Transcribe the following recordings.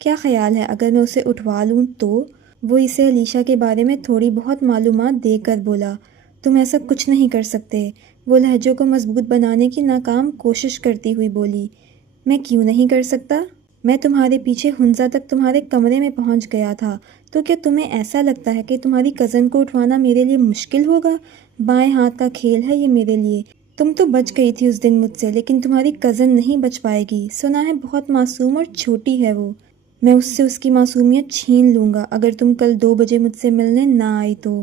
کیا خیال ہے اگر میں اسے اٹھوا لوں تو؟ وہ اسے علیشا کے بارے میں تھوڑی بہت معلومات دے کر بولا۔ تم ایسا کچھ نہیں کر سکتے، وہ لہجوں کو مضبوط بنانے کی ناکام کوشش کرتی ہوئی بولی۔ میں کیوں نہیں کر سکتا؟ میں تمہارے پیچھے ہنزا تک تمہارے کمرے میں پہنچ گیا تھا، تو کیا تمہیں ایسا لگتا ہے کہ تمہاری کزن کو اٹھوانا میرے لیے مشکل ہوگا؟ بائیں ہاتھ کا کھیل ہے یہ میرے لیے۔ تم تو بچ گئی تھی اس دن مجھ سے، لیکن تمہاری کزن نہیں بچ پائے گی۔ سنا ہے بہت معصوم اور چھوٹی ہے وہ۔ میں اس سے اس کی معصومیت چھین لوں گا اگر تم کل 2 بجے مجھ سے ملنے نہ آئی تو۔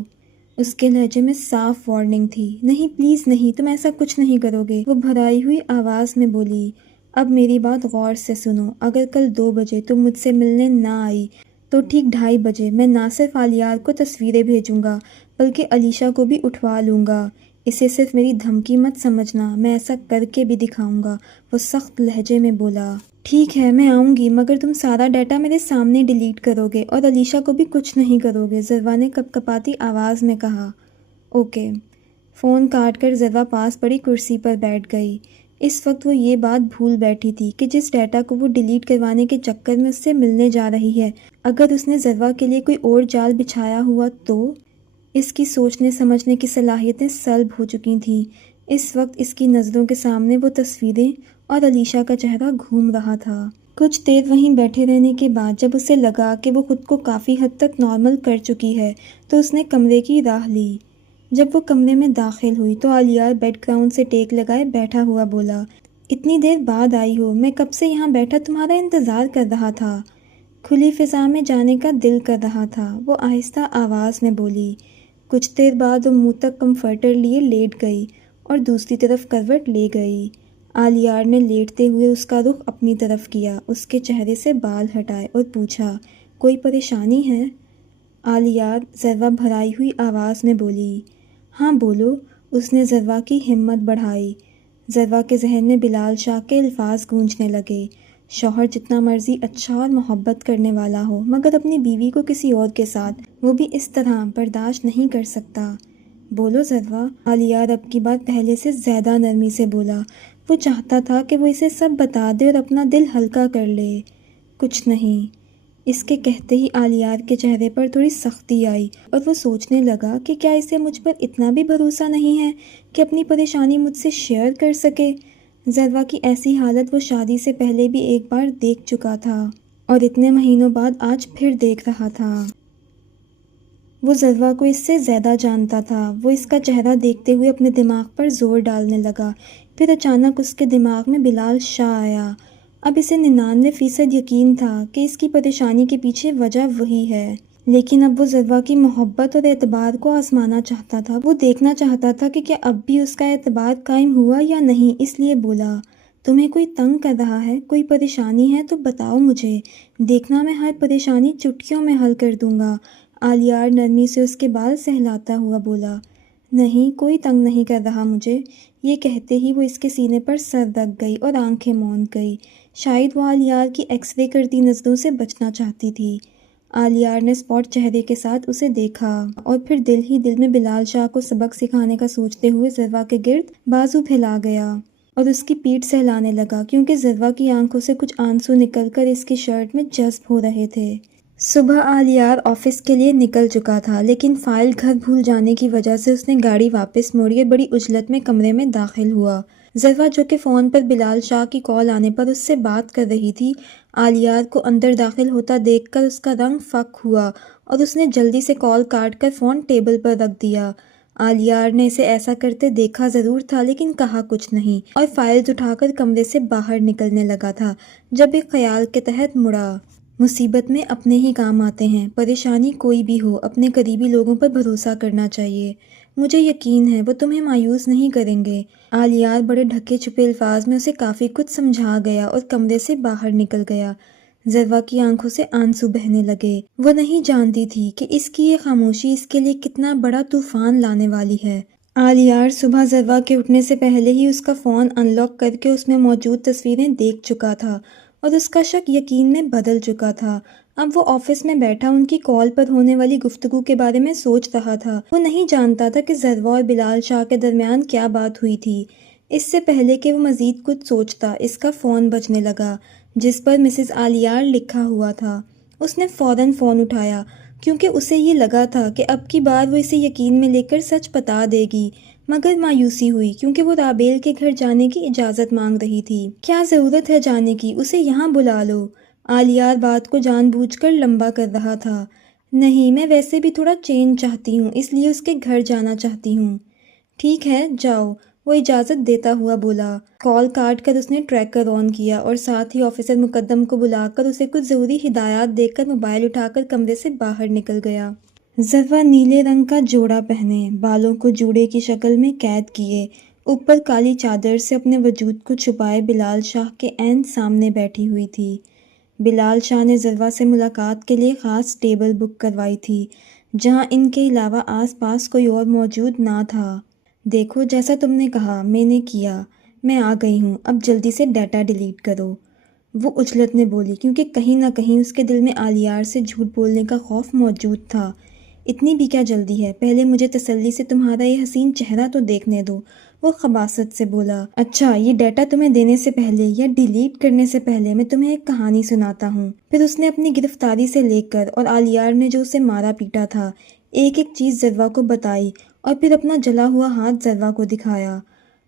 اس کے لہجے میں صاف وارننگ تھی۔ نہیں پلیز نہیں، تم ایسا کچھ نہیں کرو گے، وہ بھرائی ہوئی آواز میں بولی۔ اب میری بات غور سے سنو، اگر کل 2 بجے تم مجھ سے ملنے نہ آئی تو ٹھیک 2:30 بجے میں نہ صرف آلیار کو تصویریں بھیجوں گا بلکہ علیشا کو بھی اٹھوا لوں گا۔ اسے صرف میری دھمکی مت سمجھنا، میں ایسا کر کے بھی دکھاؤں گا، وہ سخت لہجے میں بولا۔ ٹھیک ہے میں آؤں گی، مگر تم سارا ڈیٹا میرے سامنے ڈیلیٹ کرو گے اور علیشا کو بھی کچھ نہیں کرو گے، ضروا نے کپ کپاتی آواز میں کہا۔ اوکے۔ فون کاٹ کر ضروا پاس پڑی کرسی پر بیٹھ گئی۔ اس وقت وہ یہ بات بھول بیٹھی تھی کہ جس ڈیٹا کو وہ ڈیلیٹ کروانے کے چکر میں اس سے ملنے جا رہی ہے، اگر اس نے ضروا کے لیے کوئی اور جال بچھایا ہوا تو؟ اس کی سوچنے سمجھنے کی صلاحیتیں سلب ہو چکی تھیں۔ اس وقت اس کی نظروں کے سامنے وہ تصویریں اور علیشا کا چہرہ گھوم رہا تھا۔ کچھ دیر وہیں بیٹھے رہنے کے بعد جب اسے لگا کہ وہ خود کو کافی حد تک نارمل کر چکی ہے تو اس نے کمرے کی راہ لی۔ جب وہ کمرے میں داخل ہوئی تو آلیار بیڈ گراؤنڈ سے ٹیک لگائے بیٹھا ہوا بولا، اتنی دیر بعد آئی ہو، میں کب سے یہاں بیٹھا تمہارا انتظار کر رہا تھا، کھلی فضا میں جانے کا دل کر رہا تھا، وہ آہستہ آواز میں بولی۔ کچھ دیر بعد وہ منہ تک کمفرٹر لیے لیٹ گئی اور دوسری طرف کروٹ لے گئی۔ آلیار نے لیٹتے ہوئے اس کا رخ اپنی طرف کیا، اس کے چہرے سے بال ہٹائے اور پوچھا، کوئی پریشانی ہے؟ آلیار ضروا بھرائی ہوئی آواز میں بولی۔ ہاں بولو، اس نے ضروا کی ہمت بڑھائی۔ ضروا کے ذہن میں بلال شاہ کے الفاظ گونجنے لگے، شوہر جتنا مرضی اچھا اور محبت کرنے والا ہو مگر اپنی بیوی کو کسی اور کے ساتھ وہ بھی اس طرح برداشت نہیں کر سکتا۔ بولو ضروا، آلیار اب کی بات پہلے سے زیادہ نرمی سے بولا۔ وہ چاہتا تھا کہ وہ اسے سب بتا دے اور اپنا دل ہلکا کر لے۔ کچھ نہیں۔ اس کے کہتے ہی آلیار کے چہرے پر تھوڑی سختی آئی اور وہ سوچنے لگا کہ کیا اسے مجھ پر اتنا بھی بھروسہ نہیں ہے کہ اپنی پریشانی مجھ سے شیئر کر سکے۔ ضروا کی ایسی حالت وہ شادی سے پہلے بھی ایک بار دیکھ چکا تھا اور اتنے مہینوں بعد آج پھر دیکھ رہا تھا۔ وہ ضروا کو اس سے زیادہ جانتا تھا۔ وہ اس کا چہرہ دیکھتے ہوئے اپنے دماغ پر زور ڈالنے لگا۔ پھر اچانک اس کے دماغ میں بلال شاہ آیا۔ اب اسے 99% یقین تھا کہ اس کی پریشانی کے پیچھے وجہ وہی ہے، لیکن اب وہ ضروا کی محبت اور اعتبار کو آزمانا چاہتا تھا۔ وہ دیکھنا چاہتا تھا کہ کیا اب بھی اس کا اعتبار قائم ہوا یا نہیں، اس لیے بولا، تمہیں کوئی تنگ کر رہا ہے، کوئی پریشانی ہے تو بتاؤ مجھے، دیکھنا میں ہر پریشانی چٹکیوں میں حل کر دوں گا۔ آلیار نرمی سے اس کے بال سہلاتا ہوا بولا، نہیں کوئی تنگ نہیں کر رہا مجھے۔ یہ کہتے ہی وہ اس کے سینے پر سر رکھ گئی اور آنکھیں موند گئی، شاید وہ آلیار کی ایکس رے کرتی نظروں سے بچنا چاہتی تھی۔ آلیار نے اسپاٹ چہرے کے ساتھ اسے دیکھا اور پھر دل ہی دل میں بلال شاہ کو سبق سکھانے کا سوچتے ہوئے ضروا کے گرد بازو پھیلا گیا اور اس کی پیٹھ سہلانے لگا، کیونکہ ضروا کی آنکھوں سے کچھ آنسو نکل کر اس کی شرٹ میں جذب ہو رہے تھے۔ صبح آلیار آفس کے لیے نکل چکا تھا، لیکن فائل گھر بھول جانے کی وجہ سے اس نے گاڑی واپس موڑی اور بڑی عجلت میں کمرے میں داخل ہوا۔ ضروا جو کہ فون پر بلال شاہ کی کال آنے پر اس سے بات کر رہی تھی، آلیار کو اندر داخل ہوتا دیکھ کر اس کا رنگ فک ہوا اور اس نے جلدی سے کال کاٹ کر فون ٹیبل پر رکھ دیا۔ آلیار نے اسے ایسا کرتے دیکھا ضرور تھا لیکن کہا کچھ نہیں اور فائلز اٹھا کر کمرے سے باہر نکلنے لگا تھا جب ایک خیال کے تحت مڑا۔ مصیبت میں اپنے ہی کام آتے ہیں، پریشانی کوئی بھی ہو اپنے قریبی لوگوں پر بھروسہ کرنا چاہیے، مجھے یقین ہے وہ تمہیں مایوس نہیں کریں گے۔ آلیار بڑے ڈھکے چھپے الفاظ میں اسے کافی کچھ سمجھا گیا اور کمرے سے باہر نکل گیا۔ ضروا کی آنکھوں سے آنسو بہنے لگے۔ وہ نہیں جانتی تھی کہ اس کی یہ خاموشی اس کے لیے کتنا بڑا طوفان لانے والی ہے۔ آلیار صبح ضروا کے اٹھنے سے پہلے ہی اس کا فون ان لاک کر کے اس میں موجود تصویریں دیکھ چکا تھا اور اس کا شک یقین میں بدل چکا تھا۔ اب وہ آفس میں بیٹھا ان کی کال پر ہونے والی گفتگو کے بارے میں سوچ رہا تھا۔ وہ نہیں جانتا تھا کہ ضروا اور بلال شاہ کے درمیان کیا بات ہوئی تھی۔ اس سے پہلے کہ وہ مزید کچھ سوچتا، اس کا فون بجنے لگا۔ جس پر مسز آلیار لکھا ہوا تھا۔ اس نے فوراً فون اٹھایا کیونکہ اسے یہ لگا تھا کہ اب کی بار وہ اسے یقین میں لے کر سچ بتا دے گی، مگر مایوسی ہوئی کیونکہ وہ رابیل کے گھر جانے کی اجازت مانگ رہی تھی۔ کیا ضرورت ہے جانے کی، اسے یہاں بلا لو۔ آلیار بات کو جان بوجھ کر لمبا کر رہا تھا۔ نہیں، میں ویسے بھی تھوڑا چینج چاہتی ہوں، اس لیے اس کے گھر جانا چاہتی ہوں۔ ٹھیک ہے، جاؤ، وہ اجازت دیتا ہوا بولا۔ کال کاٹ کر اس نے ٹریکر آن کیا اور ساتھ ہی آفیسر مقدم کو بلا کر اسے کچھ ضروری ہدایات دے کر موبائل اٹھا کر کمرے سے باہر نکل گیا۔ ذرا نیلے رنگ کا جوڑا پہنے، بالوں کو جوڑے کی شکل میں قید کیے، اوپر کالی چادر سے اپنے وجود کو چھپائے بلال شاہ کے عین سامنے بیٹھی ہوئی تھی۔ بلال شاہ نے ذرا سے ملاقات کے لیے خاص ٹیبل بک کروائی تھی جہاں ان کے علاوہ آس پاس کوئی اور موجود نہ تھا۔ دیکھو، جیسا تم نے کہا میں نے کیا، میں آ گئی ہوں، اب جلدی سے ڈیٹا ڈیلیٹ کرو، وہ اجلت نے بولی کیونکہ کہیں نہ کہیں اس کے دل میں آلیار سے جھوٹ بولنے کا خوف موجود تھا۔ اتنی بھی کیا جلدی ہے، پہلے مجھے تسلی سے تمہارا یہ حسین چہرہ تو دیکھنے دو، وہ خباثت سے بولا۔ اچھا، یہ ڈیٹا تمہیں دینے سے پہلے یا ڈیلیٹ کرنے سے پہلے میں تمہیں ایک کہانی سناتا ہوں۔ پھر اس نے اپنی گرفتاری سے لے کر اور آلیار نے جو اسے مارا پیٹا تھا ایک ایک چیز ذرا کو بتائی اور پھر اپنا جلا ہوا ہاتھ ذرا کو دکھایا۔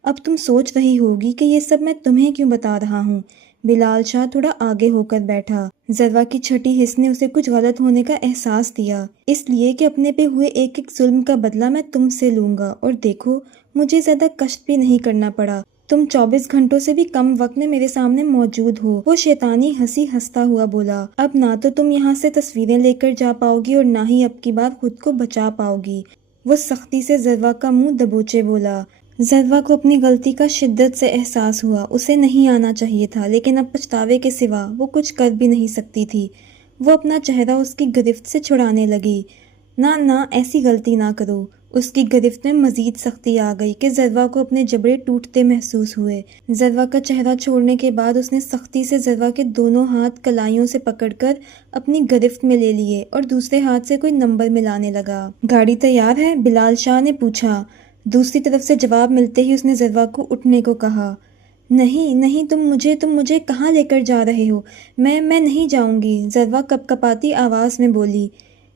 اب تم سوچ رہی ہوگی کہ یہ سب میں تمہیں کیوں بتا رہا ہوں۔ بلال شاہ تھوڑا آگے ہو کر بیٹھا۔ ذرا کی چھٹی حس نے اسے کچھ غلط ہونے کا احساس دیا، اس لیے کہ اپنے پہ ہوئے ایک ایک ظلم کا بدلہ میں تم سے لوں گا، اور دیکھو مجھے زیادہ کشٹ بھی نہیں کرنا پڑا، تم 24 گھنٹوں سے بھی کم وقت میں میرے سامنے موجود ہو۔ وہ شیطانی ہنسی ہنستا ہوا بولا، اب نہ تو تم یہاں سے تصویریں لے کر جا پاؤ گی اور نہ ہی اب کی بار خود کو بچا پاؤ گی۔ وہ سختی سے ذرا کا منہ دبوچے بولا۔ ذرا کو اپنی غلطی کا شدت سے احساس ہوا، اسے نہیں آنا چاہیے تھا، لیکن اب پچھتاوے کے سوا وہ کچھ کر بھی نہیں سکتی تھی۔ وہ اپنا چہرہ اس کی گرفت سے چھڑانے لگی۔ نہ ایسی غلطی نہ کرو۔ اس کی گرفت میں مزید سختی آ گئی کہ ذرا کو اپنے جبڑے ٹوٹتے محسوس ہوئے۔ ذرا کا چہرہ چھوڑنے کے بعد اس نے سختی سے ذرا کے دونوں ہاتھ کلائیوں سے پکڑ کر اپنی گرفت میں لے لیے اور دوسرے ہاتھ سے کوئی نمبر ملانے لگا۔ گاڑی تیار ہے؟ بلال شاہ نے پوچھا۔ دوسری طرف سے جواب ملتے ہی اس نے ذرا کو اٹھنے کو کہا۔ نہیں، تم مجھے کہاں لے کر جا رہے ہو؟ میں نہیں جاؤں گی، ذرا کپ کپاتی آواز میں بولی۔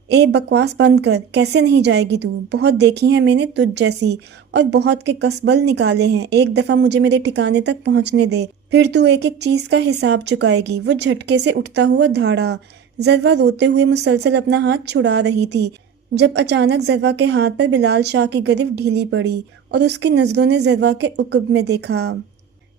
اے بکواس بند کر، کیسے نہیں جائے گی تو؟ بہت دیکھی ہیں میں نے تجھ جیسی، اور بہت کے کسبل نکالے ہیں، ایک دفعہ مجھے میرے ٹھکانے تک پہنچنے دے، پھر تو ایک ایک چیز کا حساب چکائے گی۔ وہ جھٹکے سے اٹھتا ہوا دھاڑا۔ ذرا روتے ہوئے مسلسل اپنا ہاتھ چھڑا رہی تھی جب اچانک ذرا کے ہاتھ پر بلال شاہ کی گرفت ڈھیلی پڑی اور اس کی نظروں نے ذرا کے عقب میں دیکھا۔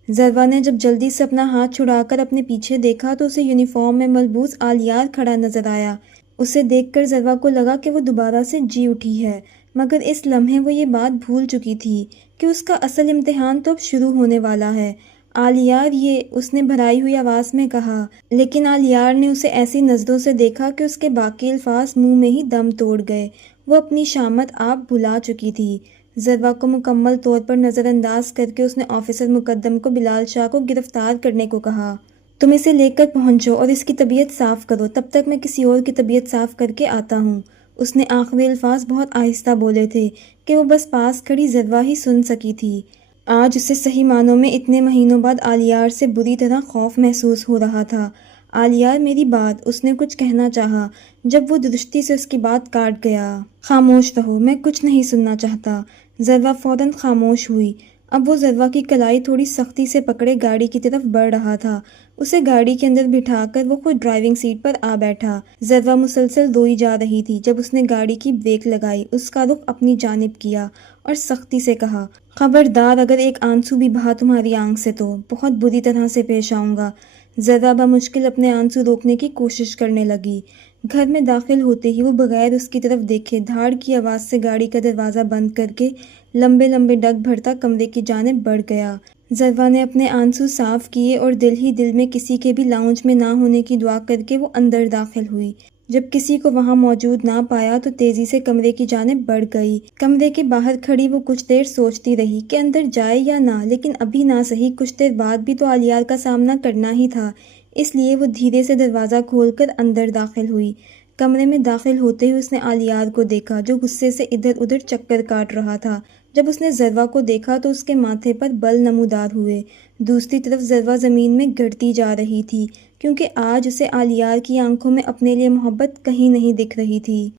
ذرا نے جب جلدی سے اپنا ہاتھ چھڑا کر اپنے پیچھے دیکھا تو اسے یونیفارم میں ملبوس آلیار کھڑا نظر آیا۔ اسے دیکھ کر ذرا کو لگا کہ وہ دوبارہ سے جی اٹھی ہے، مگر اس لمحے وہ یہ بات بھول چکی تھی کہ اس کا اصل امتحان تو اب شروع ہونے والا ہے۔ آلیار، یہ، اس نے بھرائی ہوئی آواز میں کہا، لیکن آلیار نے اسے ایسی نظروں سے دیکھا کہ اس کے باقی الفاظ منہ میں ہی دم توڑ گئے۔ وہ اپنی شامت آپ بھلا چکی تھی۔ ذرا کو مکمل طور پر نظر انداز کر کے اس نے آفیسر مقدم کو بلال شاہ کو گرفتار کرنے کو کہا۔ تم اسے لے کر پہنچو اور اس کی طبیعت صاف کرو، تب تک میں کسی اور کی طبیعت صاف کر کے آتا ہوں۔ اس نے آخری الفاظ بہت آہستہ بولے تھے کہ وہ بس پاس کھڑی ذرا ہی سن سکی تھی۔ آج اسے صحیح معنوں میں اتنے مہینوں بعد آلیار سے بری طرح خوف محسوس ہو رہا تھا۔ آلیار، میری بات، اس نے کچھ کہنا چاہا جب وہ درستی سے اس کی بات کاٹ گیا۔ خاموش رہو، میں کچھ نہیں سننا چاہتا۔ ذرا فوراً خاموش ہوئی۔ اب وہ ذرا کی کلائی تھوڑی سختی سے پکڑے گاڑی کی طرف بڑھ رہا تھا۔ اسے گاڑی کے اندر بٹھا کر وہ خود ڈرائیونگ سیٹ پر آ بیٹھا۔ ذرا مسلسل روئی جا رہی تھی۔ جب اس نے گاڑی کی بریک لگائی، اس کا رخ اپنی جانب کیا اور سختی سے کہا، خبردار اگر ایک آنسو بھی بہا تمہاری آنکھ سے تو بہت بری طرح سے پیش آؤں گا۔ ذرا بمشکل اپنے آنسو روکنے کی کوشش کرنے لگی۔ گھر میں داخل ہوتے ہی وہ بغیر اس کی طرف دیکھے دھاڑ کی آواز سے گاڑی کا دروازہ بند کر کے لمبے لمبے ڈگ بھرتا کمرے کی جانب بڑھ گیا۔ ذرا نے اپنے آنسو صاف کیے اور دل ہی دل میں کسی کے بھی لاؤنج میں نہ ہونے کی دعا کر کے وہ اندر داخل ہوئی۔ جب کسی کو وہاں موجود نہ پایا تو تیزی سے کمرے کی جانب بڑھ گئی۔ کمرے کے باہر کھڑی وہ کچھ دیر سوچتی رہی کہ اندر جائے یا نہ، لیکن ابھی نہ صحیح، کچھ دیر بعد بھی تو آلیار کا سامنا کرنا ہی تھا، اس لیے وہ دھیرے سے دروازہ کھول کر اندر داخل ہوئی۔ کمرے میں داخل ہوتے ہی اس نے آلیار کو دیکھا جو غصے سے ادھر ادھر چکر کاٹ رہا تھا۔ جب اس نے ضروا کو دیکھا تو اس کے ماتھے پر بل نمودار ہوئے۔ دوسری طرف ضروا زمین میں گرتی جا رہی تھی کیونکہ آج اسے آلیار کی آنکھوں میں اپنے لیے محبت کہیں نہیں دکھ رہی تھی۔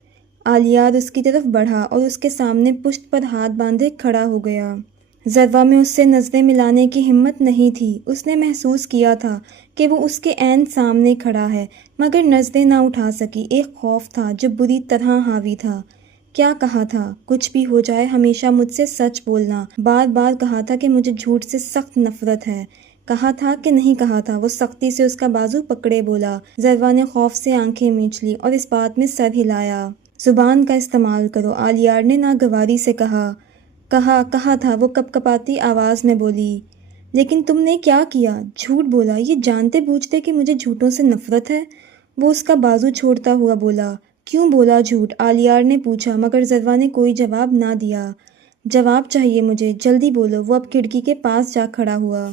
آلیار اس کی طرف بڑھا اور اس کے سامنے پشت پر ہاتھ باندھے کھڑا ہو گیا۔ ضروا میں اس سے نظریں ملانے کی ہمت نہیں تھی۔ اس نے محسوس کیا تھا کہ وہ اس کے عین سامنے کھڑا ہے مگر نظریں نہ اٹھا سکی۔ ایک خوف تھا جو بری طرح حاوی تھا۔ کیا کہا تھا؟ کچھ بھی ہو جائے ہمیشہ مجھ سے سچ بولنا۔ بار بار کہا تھا کہ مجھے جھوٹ سے سخت نفرت ہے۔ کہا تھا کہ نہیں کہا تھا؟ وہ سختی سے اس کا بازو پکڑے بولا۔ ضروا نے خوف سے آنکھیں میچ لی اور اس بات میں سر ہلایا۔ زبان کا استعمال کرو، آلیار نے ناگواری سے کہا۔ کہا تھا، وہ کپ کپاتی آواز میں بولی۔ لیکن تم نے کیا کیا؟ جھوٹ بولا، یہ جانتے بوجھتے کہ مجھے جھوٹوں سے نفرت ہے؟ وہ اس کا بازو چھوڑتا ہوا بولا۔ کیوں بولا جھوٹ؟ آلیار نے پوچھا مگر ضروا نے کوئی جواب نہ دیا۔ جواب چاہیے مجھے، جلدی بولو۔ وہ اب کھڑکی کے پاس جا کھڑا ہوا۔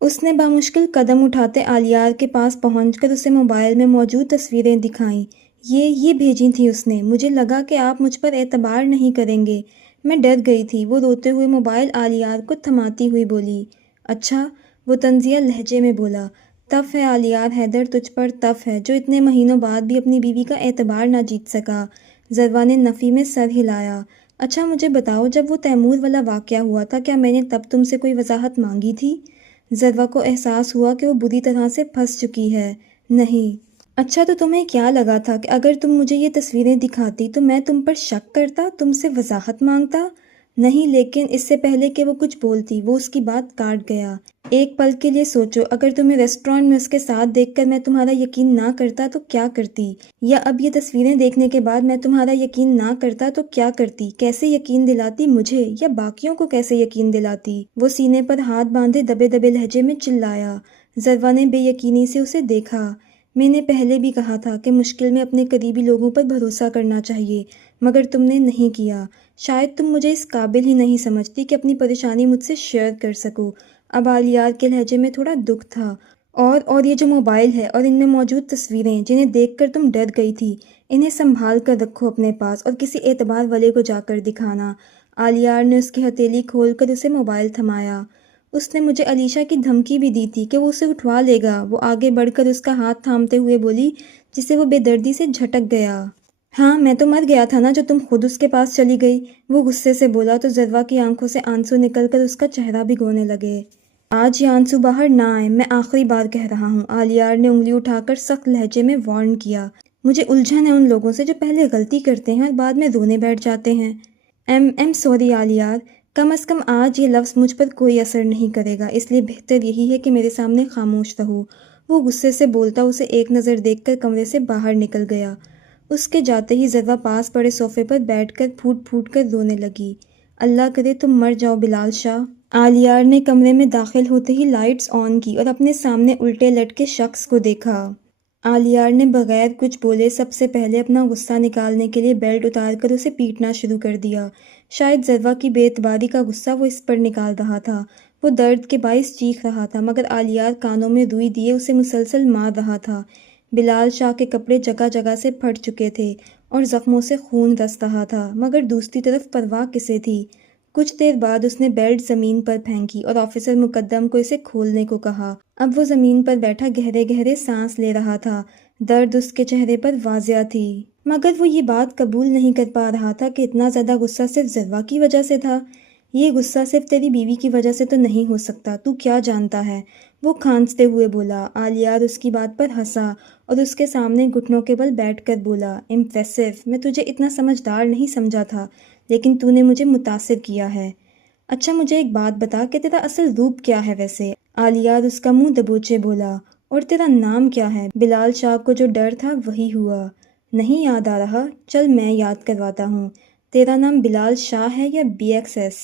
اس نے بامشکل قدم اٹھاتے آلیار کے پاس پہنچ کر اسے موبائل میں موجود تصویریں دکھائیں۔ یہ بھیجی تھی اس نے۔ مجھے لگا کہ آپ مجھ پر اعتبار نہیں کریں گے، میں ڈر گئی تھی۔ وہ روتے ہوئے موبائل آلیار کو تھماتی ہوئی بولی۔ اچھا، وہ طنزیہ لہجے میں بولا۔ تف ہے آلیار حیدر، تجھ پر تف ہے جو اتنے مہینوں بعد بھی اپنی بیوی کا اعتبار نہ جیت سکا۔ ضروا نے نفی میں سر ہلایا۔ اچھا مجھے بتاؤ، جب وہ تیمور والا واقعہ ہوا تھا کیا میں نے تب تم سے کوئی وضاحت مانگی تھی؟ ضروا کو احساس ہوا کہ وہ بری طرح سے پھنس چکی ہے۔ نہیں۔ اچھا تو تمہیں کیا لگا تھا کہ اگر تم مجھے یہ تصویریں دکھاتی تو میں تم پر شک کرتا، تم سے وضاحت مانگتا؟ نہیں، لیکن اس سے پہلے کہ وہ کچھ بولتی وہ اس کی بات کاٹ گیا۔ ایک پل کے لیے سوچو، اگر تمہیں ریسٹورانٹ میں اس کے ساتھ دیکھ کر میں تمہارا یقین نہ کرتا تو کیا کرتی؟ یا اب یہ تصویریں دیکھنے کے بعد میں تمہارا یقین نہ کرتا تو کیا کرتی؟ کیسے یقین دلاتی مجھے یا باقیوں کو کیسے یقین دلاتی؟ وہ سینے پر ہاتھ باندھے دبے دبے لہجے میں چلایا۔ ضروا نے بے یقینی سے اسے دیکھا۔ میں نے پہلے بھی کہا تھا کہ مشکل میں اپنے قریبی لوگوں پر بھروسہ کرنا چاہیے مگر تم نے نہیں کیا۔ شاید تم مجھے اس قابل ہی نہیں سمجھتی کہ اپنی پریشانی مجھ سے شیئر کر سکوں۔ اب آلیار کے لہجے میں تھوڑا دکھ تھا۔ اور یہ جو موبائل ہے اور ان میں موجود تصویریں جنہیں دیکھ کر تم ڈر گئی تھی، انہیں سنبھال کر رکھو اپنے پاس اور کسی اعتبار والے کو جا کر دکھانا۔ آلیار نے اس کی ہتھیلی کھول کر اسے موبائل تھمایا۔ اس نے مجھے علیشا کی دھمکی بھی دی تھی کہ وہ اسے اٹھوا لے گا۔ وہ آگے بڑھ کر اس کا ہاتھ تھامتے ہوئے بولی جسے وہ بے دردی سے جھٹک گیا۔ ہاں میں تو مر گیا تھا نا جو تم خود اس کے پاس چلی گئی، وہ غصے سے بولا تو ضروا کی آنکھوں سے آنسو نکل کر اس کا چہرہ بھگونے لگے۔ آج یہ آنسو باہر نہ آئے، میں آخری بار کہہ رہا ہوں، آلیار نے انگلی اٹھا کر سخت لہجے میں وارن کیا۔ مجھے الجھن ہے ان لوگوں سے جو پہلے غلطی کرتے ہیں اور بعد میں رونے بیٹھ جاتے ہیں۔ ایم سوری آلیار، کم از کم آج یہ لفظ مجھ پر کوئی اثر نہیں کرے گا، اس لیے بہتر یہی ہے کہ میرے سامنے خاموش رہو۔ وہ غصے سے بولتا اسے ایک نظر دیکھ کر کمرے سے باہر نکل گیا۔ اس کے جاتے ہی ضروا پاس پڑے صوفے پر بیٹھ کر پھوٹ پھوٹ کر رونے لگی۔ اللہ کرے تم مر جاؤ بلال شاہ۔ آلیار نے کمرے میں داخل ہوتے ہی لائٹس آن کی اور اپنے سامنے الٹے لٹکے شخص کو دیکھا۔ آلیار نے بغیر کچھ بولے سب سے پہلے اپنا غصہ نکالنے کے لیے بیلٹ اتار کر اسے پیٹنا شروع کر دیا۔ شاید ضروا کی بے اعتباری کا غصہ وہ اس پر نکال رہا تھا۔ وہ درد کے باعث چیخ رہا تھا مگر آلیار کانوں میں روئی دیے اسے مسلسل مار رہا تھا۔ بلال شاہ کے کپڑے جگہ جگہ سے پھٹ چکے تھے اور زخموں سے خون رس رہا تھا مگر دوسری طرف پرواہ کسے تھی۔ کچھ دیر بعد اس نے بیلٹ زمین پر پھینکی اور آفیسر مقدم کو اسے کھولنے کو کہا۔ اب وہ زمین پر بیٹھا گہرے گہرے سانس لے رہا تھا۔ درد اس کے چہرے پر واضح تھی مگر وہ یہ بات قبول نہیں کر پا رہا تھا کہ اتنا زیادہ غصہ صرف ضروا کی وجہ سے تھا۔ یہ غصہ صرف تیری بیوی کی وجہ سے تو نہیں ہو سکتا، تو کیا جانتا ہے؟ وہ کھانستے ہوئے بولا۔ آلیار اس کی بات پر ہنسا اور اس کے سامنے گھٹنوں کے بل بیٹھ کر بولا، امپریسو، میں تجھے اتنا سمجھدار نہیں سمجھا تھا لیکن تو نے مجھے متاثر کیا ہے۔ اچھا مجھے ایک بات بتا کہ تیرا اصل روپ کیا ہے ویسے؟ آلیار اس کا منہ دبوچے بولا۔ اور تیرا نام کیا ہے؟ بلال شاہ کو جو ڈر تھا وہی ہوا۔ نہیں یاد آ رہا؟ چل میں یاد کرواتا ہوں۔ تیرا نام بلال شاہ ہے یا بی ایکس ایس؟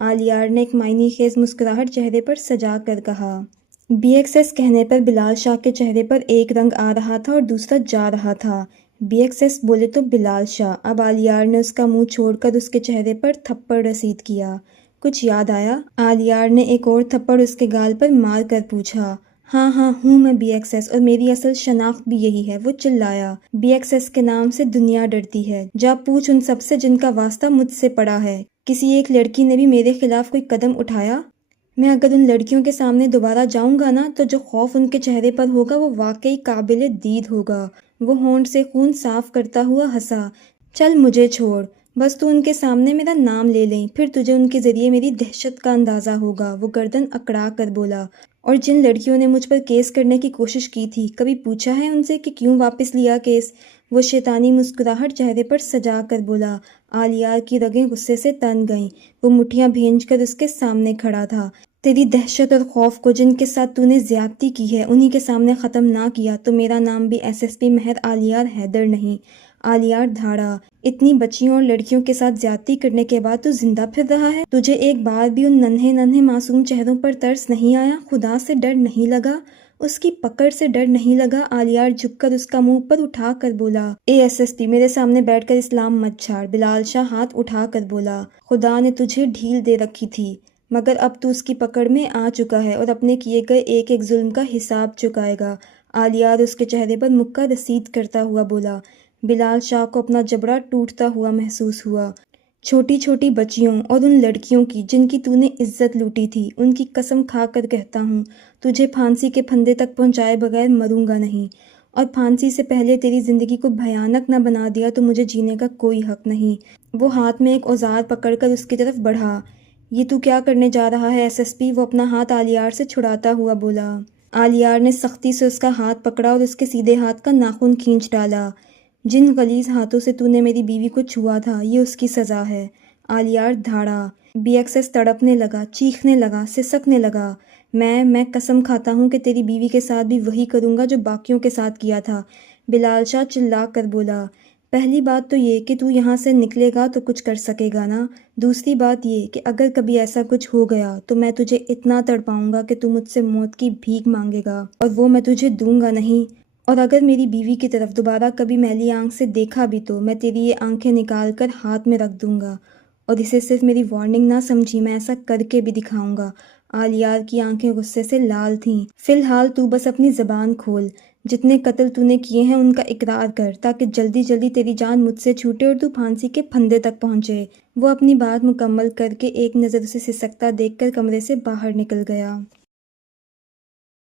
آلیار نے ایک معنی خیز مسکراہٹ چہرے پر سجا کر کہا۔ بی ایکس ایس کہنے پر بلال شاہ کے چہرے پر ایک رنگ آ رہا تھا اور دوسرا جا رہا تھا۔ بی ایکس ایس بولے تو بلال شاہ۔ اب آلیار نے اس کا منہ چھوڑ کر اس کے چہرے پر تھپڑ رسید کیا۔ کچھ یاد آیا؟ آلیار نے ایک اور تھپڑ اس کے گال پر مار کر پوچھا۔ ہاں ہاں ہوں میں بی ایکس ایس، اور میری اصل شناخت بھی یہی ہے، وہ چلایا۔ بی ایکس ایس کے نام سے دنیا ڈرتی ہے، جا پوچھ ان سب سے جن کا واسطہ مجھ سے پڑا ہے، کسی ایک لڑکی نے بھی میرے خلاف کوئی قدم اٹھایا؟ میں اگر ان لڑکیوں کے سامنے دوبارہ جاؤں گا نا تو جو خوف ان کے چہرے پر ہوگا وہ واقعی قابل دید ہوگا۔ وہ ہونٹ سے خون صاف کرتا ہوا ہنسا۔ چل مجھے چھوڑ، بس تو ان کے سامنے میرا نام لے لیں، پھر تجھے ان کے ذریعے میری دہشت کا اندازہ ہوگا۔ وہ گردن اکڑا کر بولا۔ اور جن لڑکیوں نے مجھ پر کیس کرنے کی کوشش کی تھی، کبھی پوچھا ہے ان سے کہ کیوں واپس لیا کیس؟ وہ شیطانی مسکراہٹ چہرے پر سجا کر بولا۔ آلیار کی رگیں غصے سے تن گئیں۔ وہ مٹھیاں بھینج کر اس کے سامنے کھڑا تھا۔ تیری دہشت اور خوف کو جن کے ساتھ تو نے زیادتی کی ہے انہی کے سامنے ختم نہ کیا تو میرا نام بھی ایس ایس پی مہر آلیار حیدر نہیں۔ آلیار دھاڑا۔ اتنی بچیوں اور لڑکیوں کے ساتھ زیادتی کرنے کے بعد تو زندہ پھر رہا ہے؟ تجھے ایک بار بھی ان ننھے ننھے معصوم چہروں پر ترس نہیں آیا؟ خدا سے ڈر نہیں لگا؟ اس کی پکڑ سے ڈر نہیں لگا؟ آلیار جھک کر اس کا منہ پر اٹھا کر بولا۔ اے ایس ایس پی، میرے سامنے بیٹھ کر اسلام مت چھاڑ۔ بلال شاہ ہاتھ اٹھا کر بولا۔ خدا نے تجھے ڈھیل دے رکھی تھی، مگر اب تو اس کی پکڑ میں آ چکا ہے اور اپنے کیے گئے ایک ایک ظلم کا حساب چکائے گا۔ آلیار اس کے چہرے پر مکہ رسید کرتا ہوا بولا۔ بلال شاہ کو اپنا جبڑا ٹوٹتا ہوا محسوس ہوا۔ چھوٹی چھوٹی بچیوں اور ان لڑکیوں کی جن کی تو نے عزت لوٹی تھی، ان کی قسم کھا کر کہتا ہوں تجھے پھانسی کے پھندے تک پہنچائے بغیر مروں گا نہیں، اور پھانسی سے پہلے تیری زندگی کو بھیانک نہ بنا دیا تو مجھے جینے کا کوئی حق نہیں۔ وہ ہاتھ میں ایک اوزار پکڑ کر اس کی طرف بڑھا۔ یہ تو کیا کرنے جا رہا ہے ایس ایس پی؟ وہ اپنا ہاتھ آلیار سے چھڑاتا ہوا بولا۔ آلیار نے سختی سے اس کا ہاتھ پکڑا اور اس کے سیدھے ہاتھ کا ناخن کھینچ ڈالا۔ جن غلیظ ہاتھوں سے تو نے میری بیوی کو چھوا تھا یہ اس کی سزا ہے۔ آلیار دھاڑا۔ بی ایکس ایس تڑپنے لگا، چیخنے لگا، سسکنے لگا۔ میں قسم کھاتا ہوں کہ تیری بیوی کے ساتھ بھی وہی کروں گا جو باقیوں کے ساتھ کیا تھا۔ بلال شاہ چلا کر بولا۔ پہلی بات تو یہ کہ تو یہاں سے نکلے گا تو کچھ کر سکے گا نا؟ دوسری بات یہ کہ اگر کبھی ایسا کچھ ہو گیا تو میں تجھے اتنا تڑپاؤں گا کہ تو مجھ سے موت کی بھیک مانگے گا، اور وہ میں تجھے دوں گا نہیں۔ اور اگر میری بیوی کی طرف دوبارہ کبھی میلی آنکھ سے دیکھا بھی تو میں تیری یہ آنکھیں نکال کر ہاتھ میں رکھ دوں گا، اور اسے صرف میری وارننگ نہ سمجھی، میں ایسا کر کے بھی دکھاؤں گا۔ آلیار کی آنکھیں غصے سے لال تھیں۔ فی الحال تو بس اپنی زبان کھول، جتنے قتل تو نے کیے ہیں ان کا اقرار کر، تاکہ جلدی جلدی تیری جان مجھ سے چھوٹے اور تو پھانسی کے پھندے تک پہنچے۔ وہ اپنی بات مکمل کر کے ایک نظر اسے سسکتا دیکھ کر کمرے سے باہر نکل گیا۔